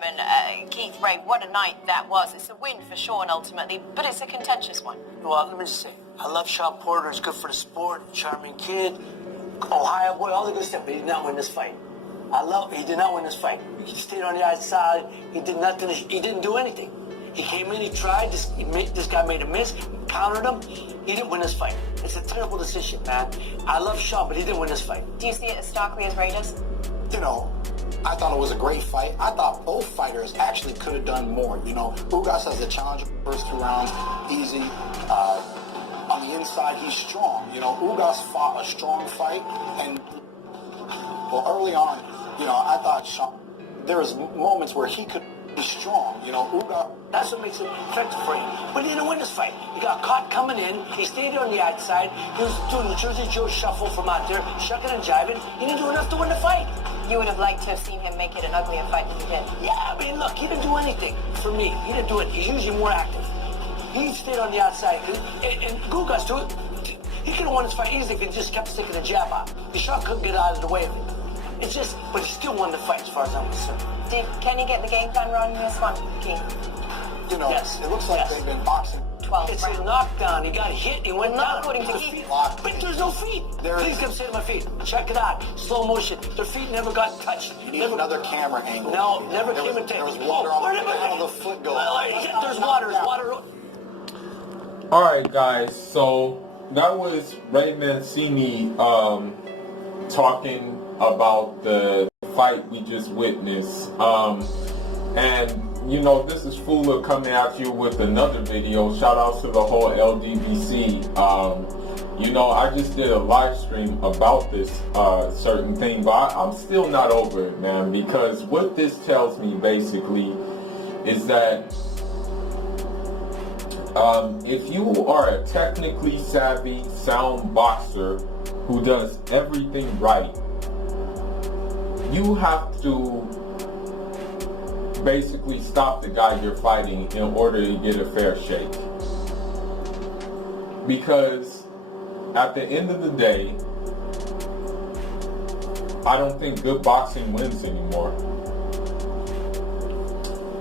gentlemen, Keith, Ray, what a night that was. It's a win for Sean ultimately, but it's a contentious one. Well, let me just say, I love Sean Porter. He's good for the sport, charming kid, Ohio boy, all the good stuff, but he did not win this fight. He did not win this fight. He stayed on the outside. He did nothing. He didn't do anything. He came in, he tried. This guy made a miss, countered him. He didn't win this fight. It's a terrible decision, man. I love Sean, but he didn't win this fight. Do you see it as starkly as Ray does? You know, I thought it was a great fight. I thought both fighters actually could have done more. You know, Ugas has a challenge first 2 rounds, easy. On the inside, he's strong. You know, Ugas fought a strong fight, and well, early on, you know, I thought Sean, there was moments where he could be strong. You know, Ugas. That's what makes it effective for him. But he didn't win this fight. He got caught coming in. He stayed on the outside. He was doing the Jersey Joe shuffle from out there, shucking and jiving. He didn't do enough to win the fight. You would have liked to have seen him make it an uglier fight than he did. Yeah, I mean, look, he didn't do anything for me. He didn't do it. He's usually more active. He stayed on the outside. And Ugas, too, he could have won this fight easily if he just kept sticking the jab out. Sean couldn't get out of the way of it. It's just, but he still won the fight as far as I'm concerned. Can he get the game plan wrong in this one, Keith? You know, yes. It looks like they've been boxing. 12 It's rounds. a knockdown. He got hit. He went down. Not according to Keith. But there's no feet. Please come sit at my feet. Check it out. Slow motion. Their feet never got touched. You need another camera angle. No, never came and There was water on the foot go. There's water. There's water. All right, guys. So that was Ray Mancini talking about the fight we just witnessed. And you know, this is Fula coming at you with another video. Shout out to the whole LDBC. You know, I just did a live stream about this certain thing, but I'm still not over it, man, because what this tells me basically is that if you are a technically savvy, sound boxer who does everything right, you have to basically stop the guy you're fighting in order to get a fair shake. Because at the end of the day, I don't think good boxing wins anymore.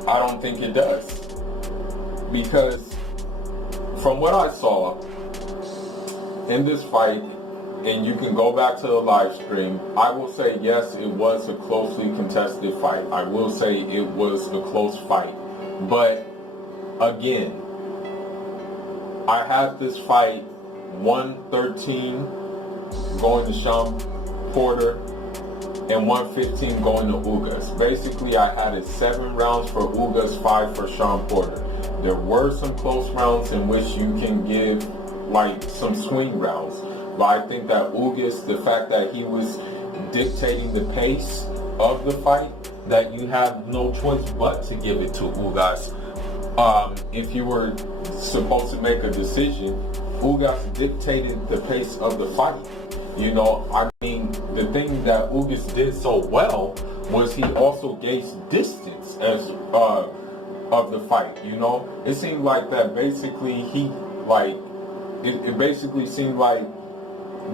I don't think it does. Because from what I saw in this fight, and you can go back to the live stream, I will say yes, it was a closely contested fight. I will say it was a close fight. But again, I had this fight 113 going to Sean Porter and 115 going to Ugas. Basically, I had it 7 rounds for Ugas, 5 for Sean Porter. There were some close rounds in which you can give like some swing rounds. But I think that Ugas, the fact that he was dictating the pace of the fight, that you have no choice but to give it to Ugas. If you were supposed to make a decision, Ugas dictated the pace of the fight. You know, I mean, the thing that Ugas did so well was he also gauged distance as of the fight. You know, it seemed like that basically he it basically seemed like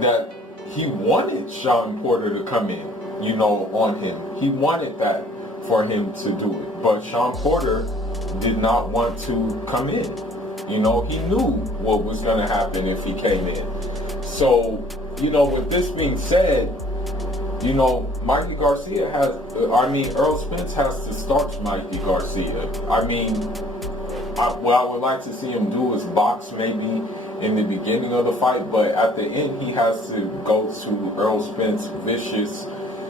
that he wanted Sean Porter to come in, you know, on him. He wanted that for him to do it. But Sean Porter did not want to come in. You know, he knew what was going to happen if he came in. So, you know, with this being said, you know, Mikey Garcia Earl Spence has to starch Mikey Garcia. I mean, what I would like to see him do is box maybe in the beginning of the fight, but at the end he has to go to Earl Spence vicious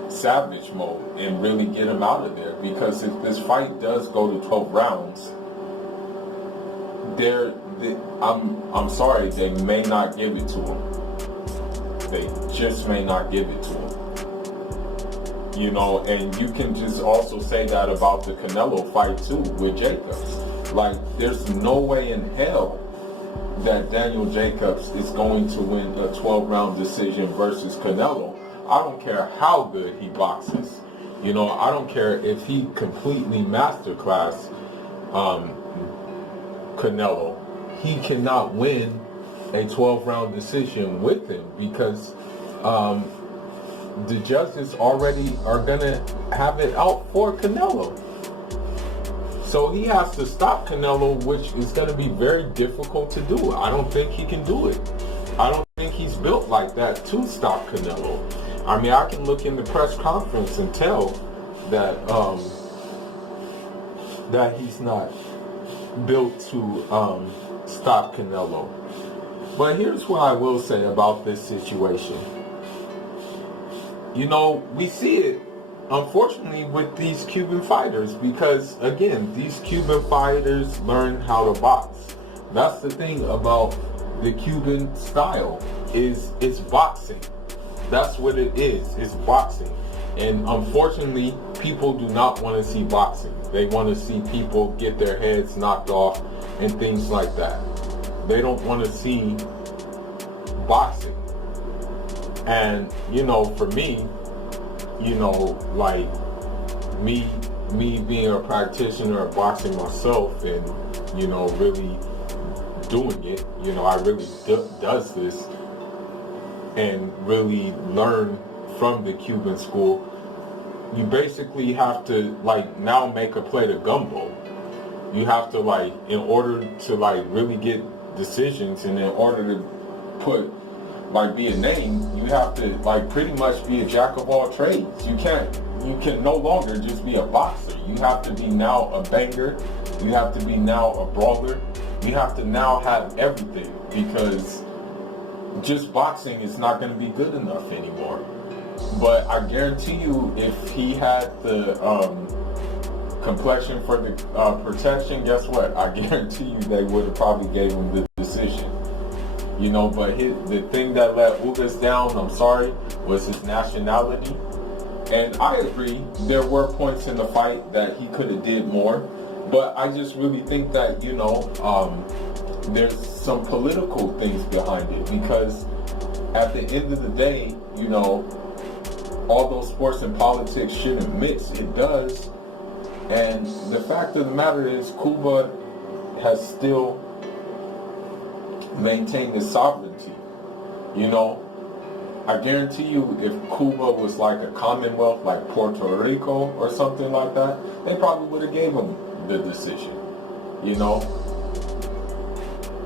savage mode and really get him out of there, because if this fight does go to 12 rounds, I'm sorry, they may not give it to him. They just may not give it to him. You know, and you can just also say that about the Canelo fight too with Jacobs. Like, there's no way in hell that Daniel Jacobs is going to win a 12-round decision versus Canelo. I don't care how good he boxes. You know, I don't care if he completely masterclass Canelo. He cannot win a 12-round decision with him, because the judges already are going to have it out for Canelo. So he has to stop Canelo, which is going to be very difficult to do. I don't think he can do it. I don't think he's built like that to stop Canelo. I mean, I can look in the press conference and tell that that he's not built to stop Canelo. But here's what I will say about this situation. You know, we see it, unfortunately, with these Cuban fighters because, again, these Cuban fighters learn how to box. That's the thing about the Cuban style, is it's boxing. That's what it is. It's boxing. And unfortunately, people do not want to see boxing. They want to see people get their heads knocked off and things like that. They don't want to see boxing. And, you know, for me, you know, like me being a practitioner of boxing myself and, you know, really doing it, you know, I really does this and really learn from the Cuban school. You basically have to, like, now make a plate of gumbo. You have to, like, in order to, like, really get decisions and in order to put, like, be a name, you have to, like, pretty much be a jack of all trades. You can no longer just be a boxer. You have to be now a banger. You have to be now a brawler. You have to now have everything, because just boxing is not going to be good enough anymore. But I guarantee you, if he had the complexion for the protection, guess what? I guarantee you they would have probably gave him the decision. You know, but the thing that let Ugas down, I'm sorry, was his nationality. And I agree, there were points in the fight that he could have did more. But I just really think that, you know, there's some political things behind it. Because at the end of the day, you know, although sports and politics shouldn't mix, it does. And the fact of the matter is, Cuba has still maintained its sovereignty. You know, I guarantee you, if Cuba was like a commonwealth, like Puerto Rico or something like that, they probably would have gave him the decision. You know,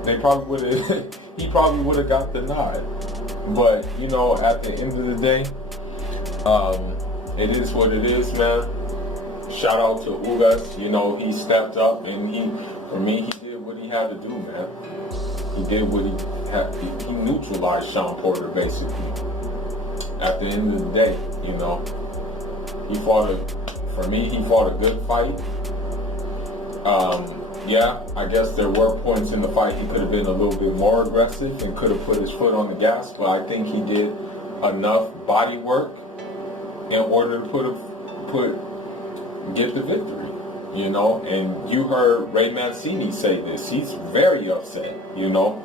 they probably would have. He probably would have got the nod. But you know, at the end of the day, it is what it is, man. Shout out to Ugas. You know, he stepped up, and for me, he did what he had to do, man. He did what he had. He neutralized Sean Porter, basically. At the end of the day, you know, for me, he fought a good fight. Yeah, I guess there were points in the fight he could have been a little bit more aggressive and could have put his foot on the gas, but I think he did enough body work in order to get the victory, you know. And you heard Ray Mancini say this. He's very upset, you know.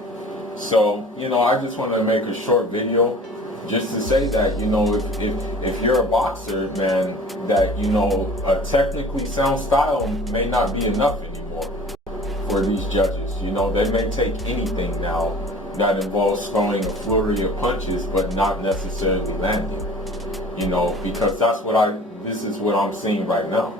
So, you know, I just wanted to make a short video just to say that, you know, if you're a boxer, man, that, you know, a technically sound style may not be enough anymore for these judges. You know, they may take anything now that involves throwing a flurry of punches, but not necessarily landing. You know, because this is what I'm seeing right now.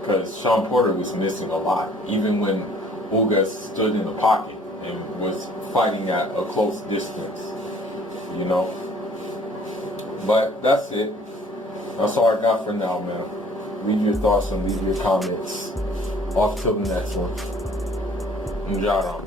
Because Sean Porter was missing a lot, even when Ugas stood in the pocket and was fighting at a close distance, you know. But that's it. That's all I got for now, man. Leave your thoughts and leave your comments. Off till the next one. Njara.